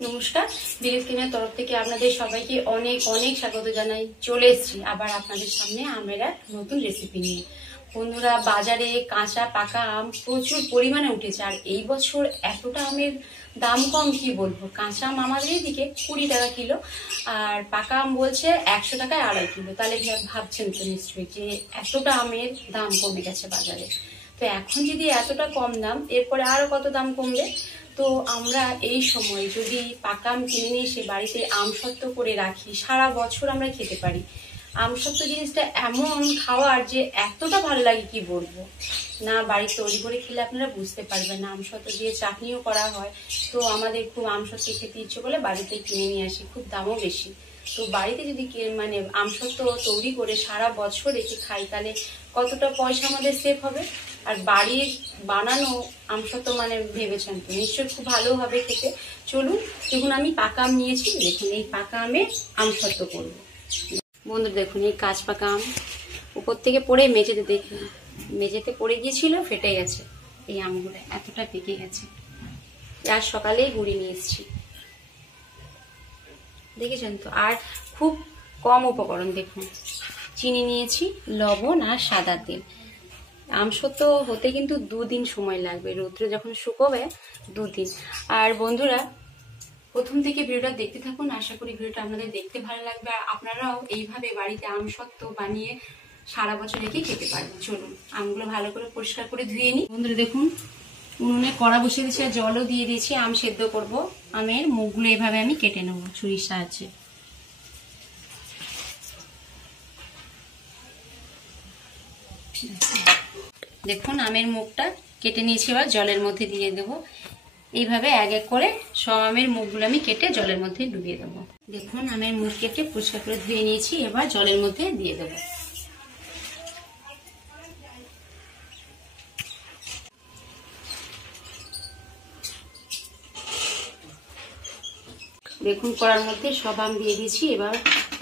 নমস্কার, দিলীপ কিচেনের তরফ থেকে আপনাদের সবাইকে অনেক অনেক স্বাগত জানাই। চলে এসেছি আবার আপনাদের সামনে আমের এক নতুন রেসিপি নিয়ে। বন্ধুরা, বাজারে কাঁচা পাকা আম প্রচুর পরিমাণে উঠেছে, আর এই বছর এতটা আমের দাম কম কি বলবো। কাঁচা আম আমাদের এদিকে 20 টাকা কিলো, আর পাকা আম বলছে 100 টাকায় 2.5 কিলো। তাহলে ভাবছেন তো নিশ্চয়ই যে এতটা আমের দাম কমে গেছে বাজারে। তো এখন যদি এতটা কম দাম, এরপরে আরো কত দাম কমবে। তো আমরা এই সময় যদি পাকা আম কিনে নিয়ে এসে বাড়িতে আমসত্ত্ব করে রাখি, সারা বছর আমরা খেতে পারি। আমসত্ত্ব জিনিসটা এমন খাওয়ার যে এতটা ভালো লাগে কি বলবো না, বাড়ি তৈরি করে খেলে আপনারা বুঝতে পারবেন না। আমসত্ত্ব দিয়ে চাটনিও করা হয়। তো আমাদের খুব আমসত্ত্ব খেতে ইচ্ছে করলে বাড়িতে কিনে নিয়ে আসি, খুব দামও বেশি। তো বাড়িতে যদি মানে আমসত্ত্ব তৈরি করে সারা বছর রেখে খাই, তাহলে কতটা পয়সা আমাদের সেভ হবে। আর বাড়ির বানানো আমসত্ত্ব মানে ভেবেছেন তো নিশ্চয়ই খুব ভালো হবে খেতে। চলুন, দেখুন আমি পাকা আম নিয়েছি। দেখুন এই পাকা আমে আমসত্ত্ব করবো। বন্ধু দেখুন, এই কাঁচ পাকা আম উপর থেকে পড়ে মেঝেতে, দেখুন মেঝেতে পড়ে গিয়েছিল, ফেটে গেছে। এই আমগুলো এতটা পেকে গেছে, আজ সকালেই গুঁড়ি নিয়ে এসেছি, দেখেছেন তো। আর খুব কম উপকরণ, দেখুন চিনি নিয়েছি, লবণ আর সাদা তেল। আমসত্ত্ব হতে কিন্তু 2 দিন সময় লাগবে, রৌদ্রে যখন শুকোবে 2 দিন। আর বন্ধুরা, প্রথম থেকে ভিডিওটা দেখতে থাকুন, আশা করি ভিডিওটা আপনাদের দেখতে ভালো লাগবে। আর আপনারাও এইভাবে বাড়িতে আমসত্ত্ব বানিয়ে সারা বছর রেখে খেতে পারবেন। চলুন আমগুলো ভালো করে পরিষ্কার করে ধুয়ে নিই। বন্ধুরা দেখুন, উনুনে কড়া বসিয়ে দিয়েছি আর জলও দিয়ে দিয়েছি। আম সেদ্ধ করব। আমের মুখগুলো এভাবে আমি কেটে নেব ছুরির সাহায্যে। দেখুন আমের মুখটা কেটে নিয়েছি, এবার জলের মধ্যে দিয়ে দেবো। এইভাবে এক এক করে সব আমের মুখগুলো আমি কেটে জলের মধ্যে ডুবিয়ে দেবো। দেখুন আমের মুখ কেটে পরিষ্কার করে ধুয়ে নিয়েছি, এবার জলের মধ্যে দিয়ে দেবো। দেখুন কড়ার মধ্যে সব আম দিয়ে দিয়েছি, এবার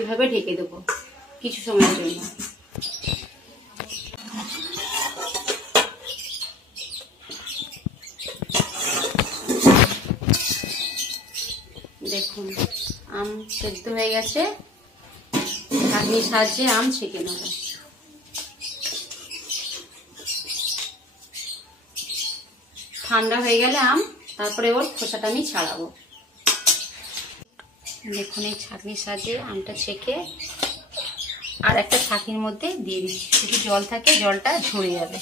এভাবে ঢেকে দেবো কিছু সময়ের জন্য। দেখুন আম সেদ্ধ হয়ে গেছে, ছাঁকনির সাহায্যে আম ছেঁকে নেব। ঠান্ডা হয়ে গেলে আম, তারপরে ওর খোসাটা আমি ছাড়াবো। দেখুন এই ছাঁকনির সাহায্যে আমটা ছেঁকে আর একটা ছাঁকির মধ্যে দিয়ে দিচ্ছি। যদি জল থাকে জলটা ঝরে যাবে,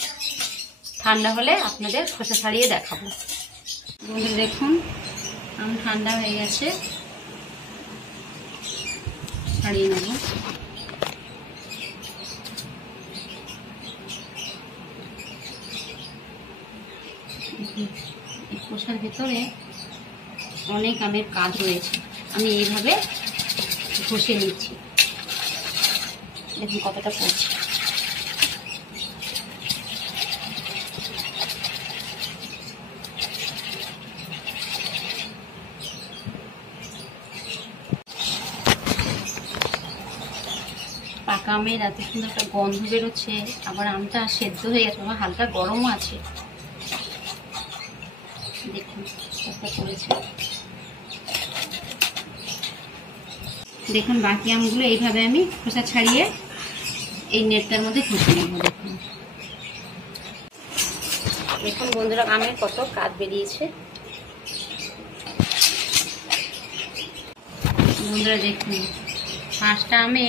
ঠান্ডা হলে আপনাদের খোসা ছাড়িয়ে দেখাবো। দেখুন আম ঠান্ডা হয়ে গেছে, ছাড়িয়ে নেব। খোসার ভেতরে অনেক আমের কাজ রয়েছে, আমি এইভাবে ঘষে নিচ্ছি। দেখুন কতটা পড়ছে। পাকা আমের এত সুন্দর একটা গন্ধ বেরোচ্ছে, আবার আমটা সেদ্ধ হয়ে গেছে, আমার হালকা গরমও আছে। দেখুন কতটা পড়েছে। দেখুন বাকি আমগুলো এইভাবে আমি খোসা ছাড়িয়ে এই নেটটার মধ্যে ঘষে নেব। দেখুন দেখুন বন্ধুরা, আমের কত কাঠ বেরিয়েছে। বন্ধুরা দেখুন 5টা আমে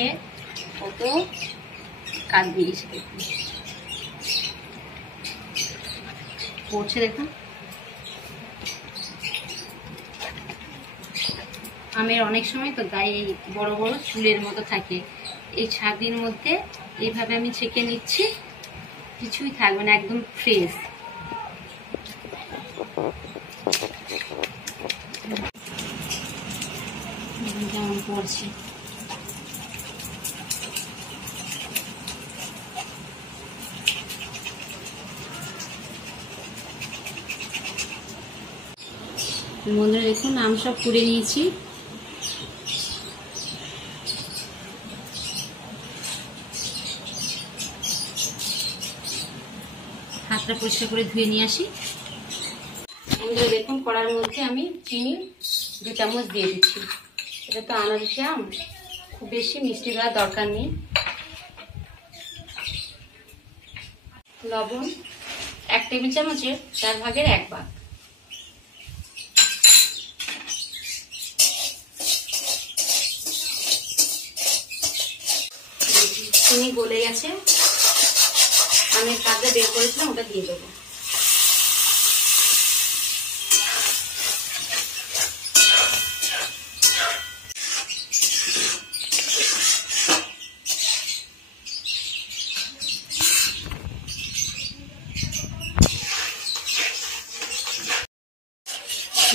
কত কাঠ বেরিয়েছে, দেখুন পড়ছে। দেখুন আমের অনেক সময় তো গায়ে বড় বড় চুলের মতো থাকে, এই ছাঁকনির মধ্যে এইভাবে আমি ছেঁকে নিচ্ছি, কিছুই থাকবে না, একদম ফ্রেশ। যেমন পড়ছে। বন্ধুরা দেখুন আম সব কুড়ে নিয়েছি। হাতটা পরিষ্কার করে ধুয়ে নিয়ে আসি। বন্ধুরা দেখুন কড়ার মধ্যে আমি চিনি 2 চামচ দিয়ে দিচ্ছি। এটা তো আনারসি আম, খুব বেশি মিষ্টি দেওয়ার দরকার নেই। লবণ 1 টেবিল চামচের 4 ভাগের 1 ভাগ। চিনি গলে গেছে, আমি কাঁচা বের করেছিলাম ওটা দিয়ে দেবো।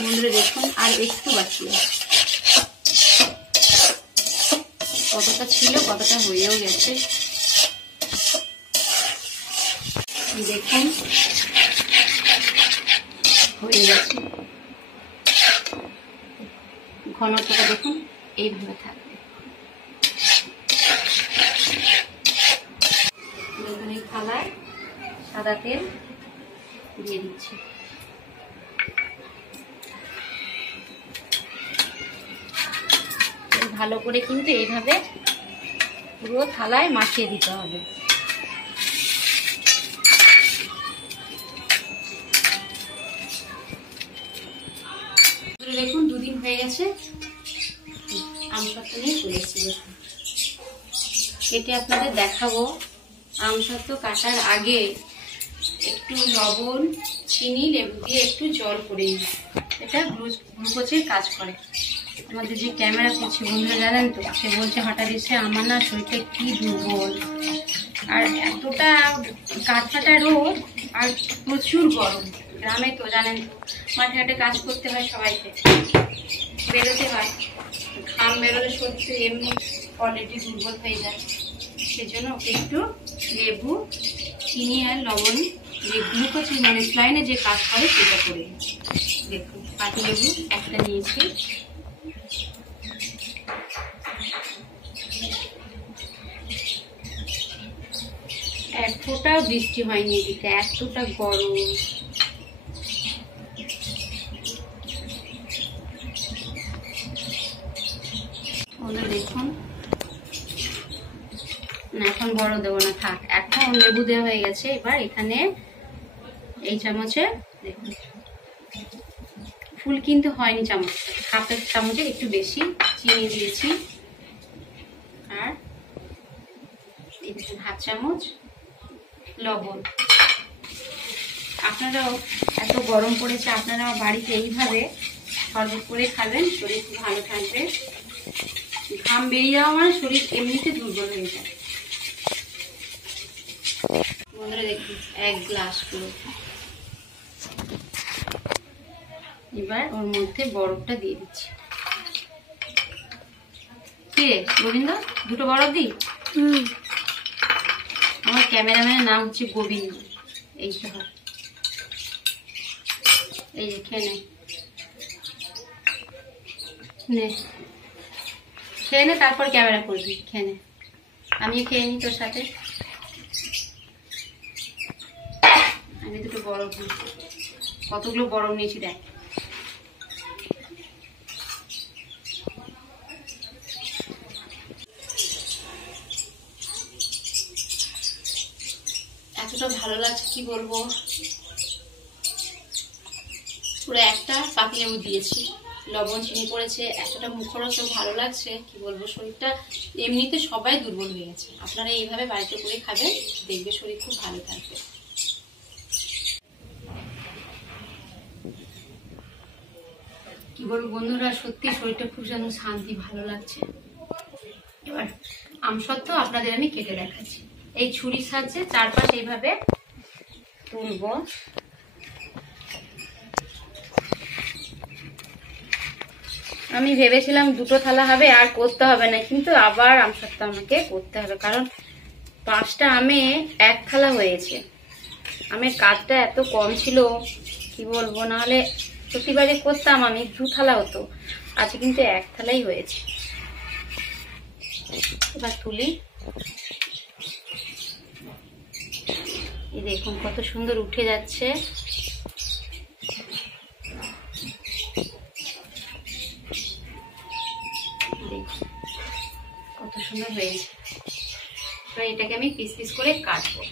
বন্ধুরা দেখুন আর একটু বাকি আছে, কতটা ছিল কতটা হয়েও গেছে। দেখুন হয়ে গেছে, ঘনত্বটা দেখুন এইভাবে থাকবে। এখানে থালায় সাদা তেল দিয়ে দিচ্ছি। ভালো করে কিন্তু এইভাবে পুরো থালায় মাখিয়ে দিতে হবে। দেখুন 2 দিন হয়ে গেছে, আমসত্ত্ব নিয়ে চলে এসেছি। কেটে আপনাদের দেখাবো। আমসত্ত্ব কাটার আগে একটু লবণ, চিনি, লেবু দিয়ে একটু জল করে নিই, এটা গ্লুকোজের কাজ করে। আমাদের যে ক্যামেরা করছে বন্ধুরা জানেন তো, সে বলছে হঠাৎ এসে আমার না শরীরটা কি দুর্বল, আর এতটা কাঠফাটা রোদ আর প্রচুর গরম। গ্রামে তো জানেন মাঠে ঘাটে কাজ করতে হয়, সবাইকে বেরোতে হয়, ঘাম বেরোলে শরীর এমনি অলরেডি দুর্বল হয়ে যায়। সেজন্য ওকে একটু লেবু, চিনি আর লবণ যে গ্লুকোজ মানে স্লাইনে যে কাজ করে সেটা করে দিই। দেখুন পাতি লেবু একটা নিয়েছি, এতটা বৃষ্টি হয়নি এদিকে, এতটা গরম। দেখুন না এখন বড় দেবো না, থাক, এখন লেবু দেওয়া হয়ে গেছে। এবার এখানে এই চামচে দেখুন ফুল কিন্তু হয়নি, চামচ হাফের চামচে একটু বেশি চিনি দিয়েছি, আর হাফ চামচ লবণ। আপনারাও এত গরম পড়েছে, আপনারা বাড়িতে এইভাবে শরবত করে খাবেন, শরীর খুব ভালো থাকবে। ঘাম বেরিয়ে যাওয়া মানে শরীর এমনিতে দুর্বল হয়ে যায়। বন্ধুরা দেখুন 1 গ্লাস পুরো। এবার ওর মধ্যে বরফটা দিয়ে দিচ্ছি। কি রে গোবিন্দ, 2টো বরফ দিই? আমার ক্যামেরাম্যানের নাম হচ্ছে গোবিন্দ। এই যে এই যে খেয়ে নে, খেয়ে নে, তারপর ক্যামেরা করবি। খেয়ে নে, আমিও খেয়ে নি তোর সাথে। আমি 2টো বরফ দিই, কতগুলো বরফ নিয়েছি দেখ। এতটা ভালো লাগছে কি বলবো, পুরো একটা পাতি লেবু দিয়েছি, লবণ চিনি পড়েছে, এতটা মুখরোচ ভালো লাগছে কি বলবো। শরীরটা এমনিতে সবাই দুর্বল হয়ে গেছে, আপনারা এইভাবে বাড়িতে করে খাবেন, দেখবে শরীর খুব ভালো থাকবে। কি বলবো বন্ধুরা, সত্যি শরীরটা খুব যেন শান্তি, ভালো লাগছে। এবার আমসত্ত্ব আপনাদের আমি কেটে দেখাচ্ছি। এই ছুরির সাহায্যে চারপাশে এইভাবে তুলবো। আমি ভেবেছিলাম 2টো থালা হবে আর করতে হবে না, কিন্তু আবার আমসত্ত্ব আমাকে করতে হবে, কারণ 5টা আমে 1 থালা হয়েছে। আমের কাঠটা এত কম ছিল কি বলবো, নাহলে প্রতিবারে করতাম আমি 2 থালা হতো, আজকে কিন্তু 1 থালাই হয়েছে। এবার তুলি, এই দেখুন কত সুন্দর উঠে যাচ্ছে। কত সুন্দর হয়েছে। এবার এটাকে আমি পিস পিস করে কাটবো।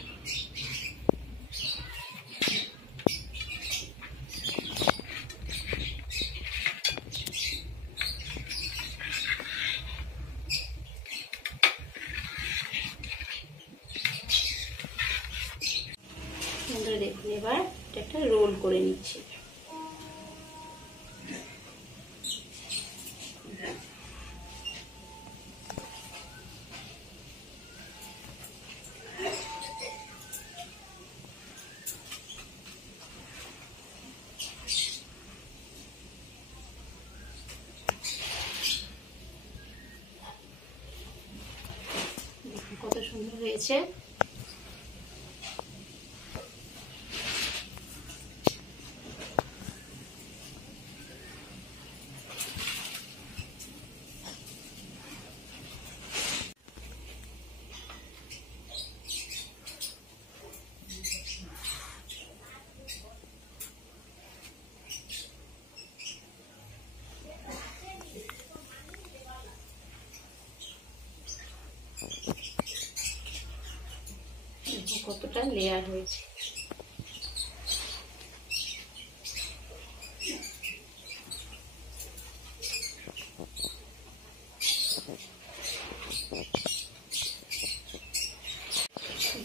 দেখুন এবার একটা রোল করে নিচ্ছি। কত সুন্দর হয়েছে। কতটা লেয়ার হয়েছে।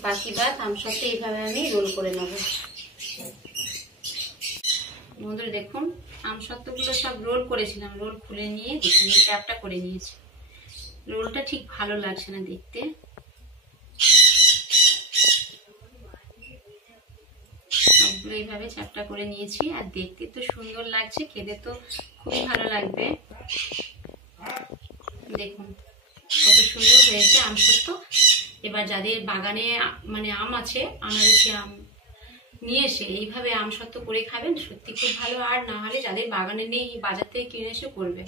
বাকি বাদ আমসত্ত্ব এইভাবে আমি রোল করে নেব। বন্ধুরা দেখুন আমসত্ত্বগুলো সব রোল করেছিলাম, রোল খুলে নিয়ে দেখুন চ্যাপটা করে নিয়েছি। রোলটা ঠিক ভালো লাগছে না দেখতে। সবগুলো এইভাবে চ্যাপটা করে নিয়েছি, আর দেখতে তো সুন্দর লাগছে, খেতে তো খুবই ভালো লাগবে। দেখুন কত সুন্দর হয়েছে আমসত্ত্ব। এবার যাদের বাগানে মানে আম আছে, আনারসি আম নিয়ে এসে এইভাবে আমসত্ত্ব করে খাবেন, সত্যি খুব ভালো। আর না হলে যাদের বাগানে নেই বাজার থেকে কিনে এসে করবে।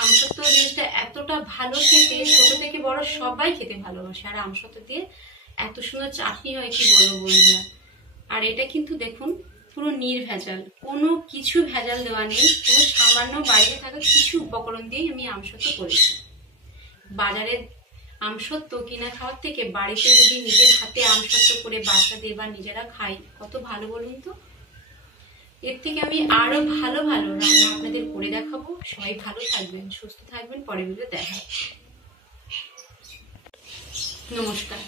আমসত্ত্ব জিনিসটা এতটা ভালো খেতে, ছোট থেকে বড় সবাই খেতে ভালোবাসে। আর আমসত্ত্ব দিয়ে এত সুন্দর চাটনি হয় কি বলবো বন্ধুরা। আর এটা কিন্তু দেখুন পুরো নির্ভেজাল, কোনো কিছু ভেজাল দেওয়া নেই, পুরো সামান্য বাড়িতে থাকা কিছু উপকরণ দিয়েই আমি আমসত্ত্ব করেছি। বাজারে আমসত্ত্ব কিনা খাওয়ার থেকে বাড়িতে যদি নিজের হাতে আমসত্ত্ব করে বাচ্চাদের বা নিজেরা খাই কত ভালো বলুন তো। এর থেকে আমি আরো ভালো ভালো রান্না আপনাদের করে দেখাবো। সবাই ভালো থাকবেন, সুস্থ থাকবেন, পরের ভিডিও দেখা। নমস্কার।